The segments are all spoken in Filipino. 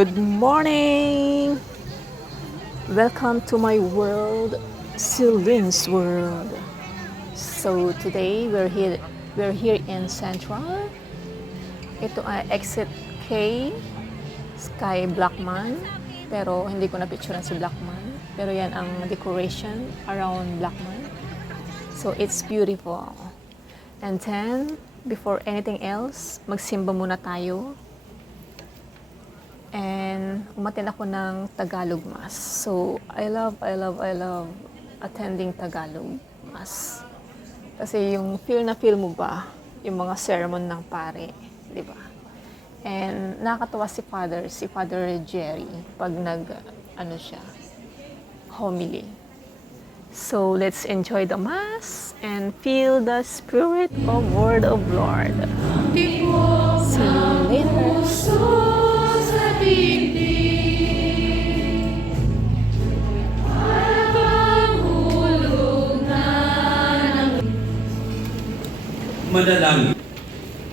Good morning! Welcome to my world, Celine's world. So today we're here in Central. Ito ay exit K, Sky Blackman. Pero hindi ko na-picturean si Blackman. Pero yan ang decoration around Blackman. So it's beautiful. And then, before anything else, magsimba muna tayo. And umattend ako ng Tagalog Mass. So, I love attending Tagalog Mass. Kasi yung feel na feel mo ba, yung mga sermon ng pare, di ba? And nakakatawa si Father Jerry, pag homily. So, let's enjoy the Mass and feel the Spirit of Word of Lord. See you later. Manalangin.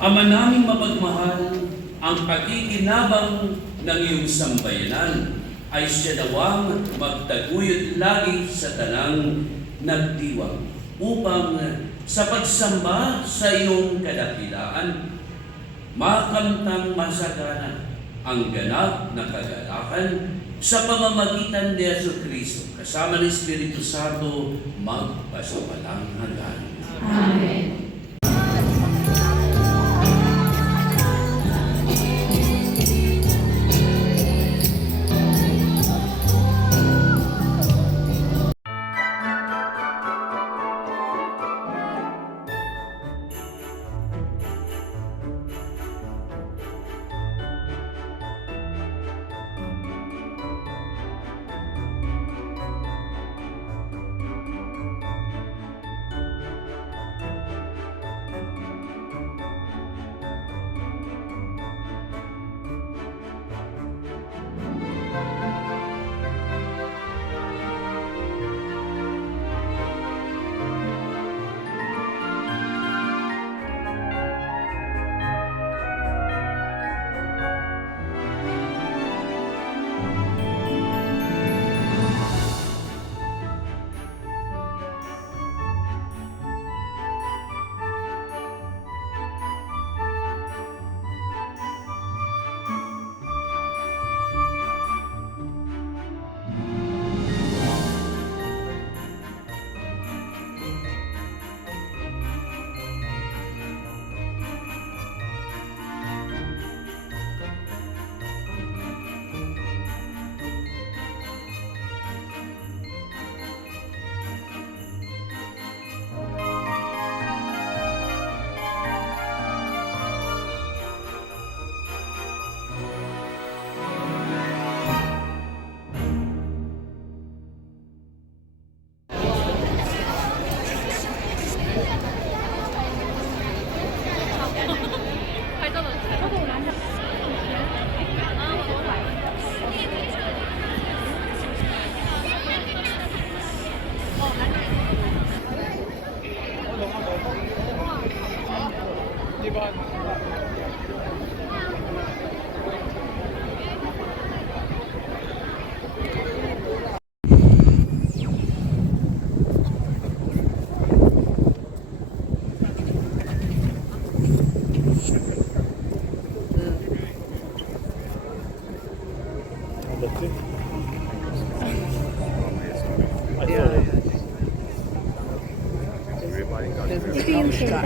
Ama naming mapagmahal, ang pakikinabang ng iyong sambayanan ay siya nawang magtaguyod lagi sa tanang nagdiwang upang sa pagsamba sa iyong kadakilaan, makamtang masagana ang ganap na kagalakan sa pamamagitan ni Jesucristo kasama ng Espiritu Santo magpasawalang hanggan. Amen. Ito yung center.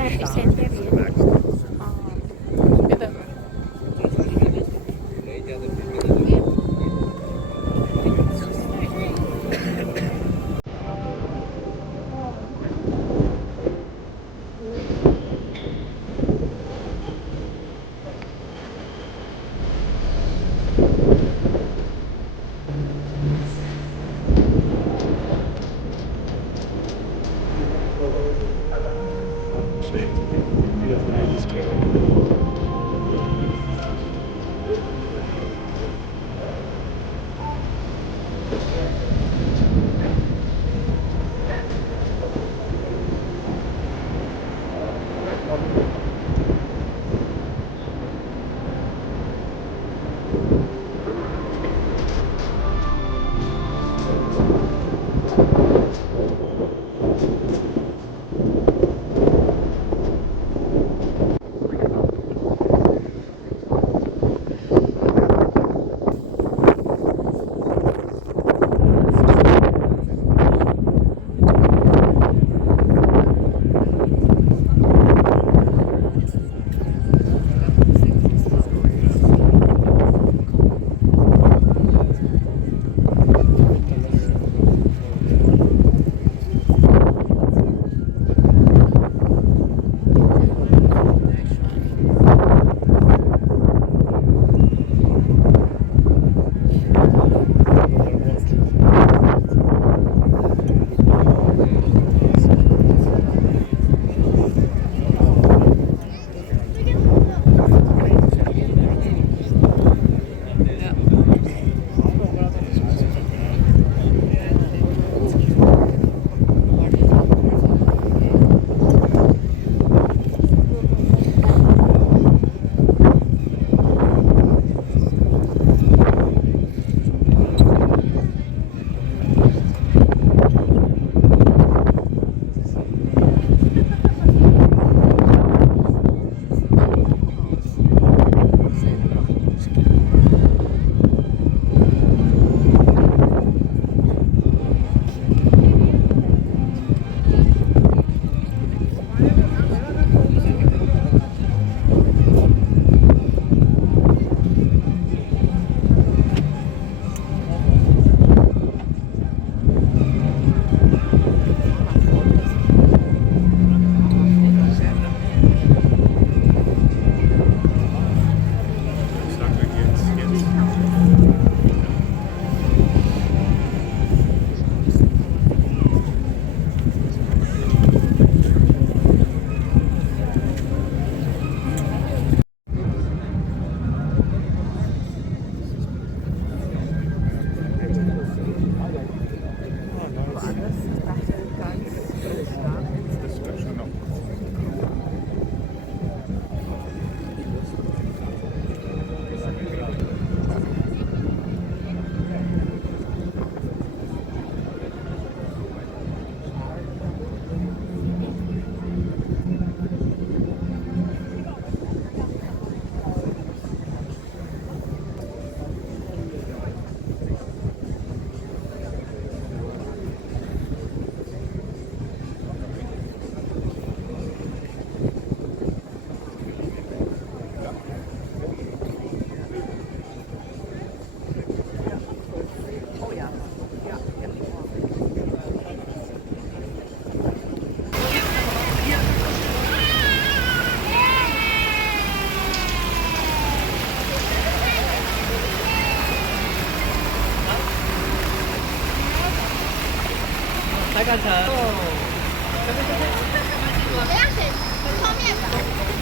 来看茶。我要选泡面吧。